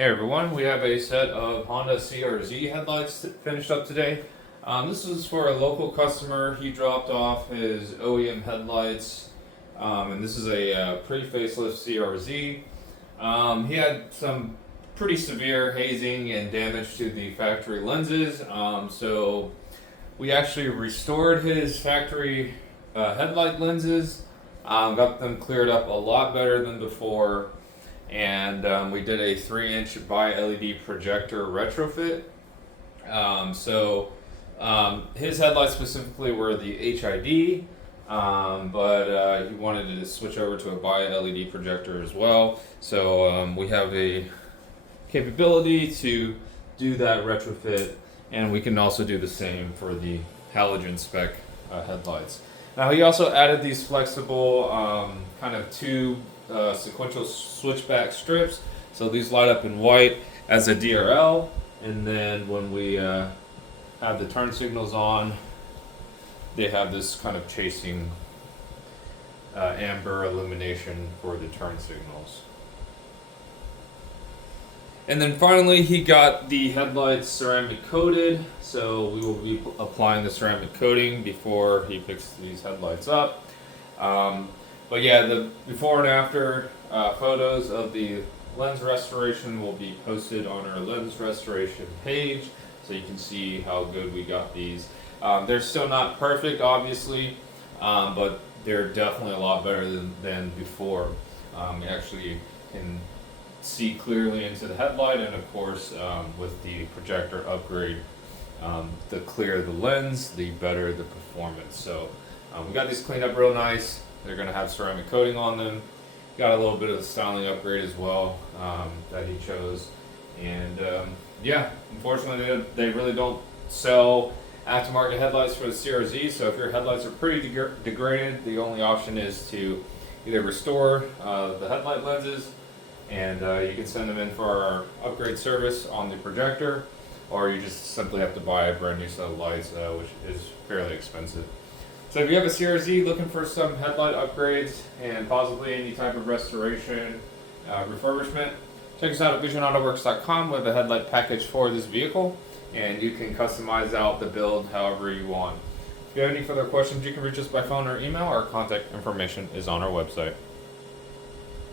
Hey everyone, we have a set of Honda CRZ headlights finished up today. This is for a local customer. He dropped off his OEM headlights, and this is a pre-facelift CRZ. He had some pretty severe hazing and damage to the factory lenses, so we actually restored his factory headlight lenses, got them cleared up a lot better than before. And we did a 3-inch bi-LED projector retrofit. His headlights specifically were the HID, but he wanted to switch over to a bi-LED projector as well. So we have a capability to do that retrofit, and we can also do the same for the halogen spec headlights. Now he also added these flexible kind of two sequential switchback strips, so these light up in white as a DRL, and then when we have the turn signals on, they have this kind of chasing amber illumination for the turn signals. And then finally he got the headlights ceramic coated, so we will be applying the ceramic coating before he picks these headlights up. But yeah, the before and after photos of the lens restoration will be posted on our lens restoration page, so you can see how good we got these. They're still not perfect, obviously, but they're definitely a lot better than before. We actually can see clearly into the headlight, and of course, with the projector upgrade, the clearer the lens, the better the performance. So we got these cleaned up real nice. They're going to have ceramic coating on them. Got a little bit of the styling upgrade as well that he chose. And yeah, unfortunately they really don't sell aftermarket headlights for the CRZ, so if your headlights are pretty degraded, the only option is to either restore the headlight lenses, and you can send them in for our upgrade service on the projector, or you just simply have to buy a brand new set of lights, which is fairly expensive. So if you have a CRZ looking for some headlight upgrades and possibly any type of restoration, refurbishment, check us out at VisionAutoworks.com. We have a headlight package for this vehicle, and you can customize out the build however you want. If you have any further questions, you can reach us by phone or email. Our contact information is on our website.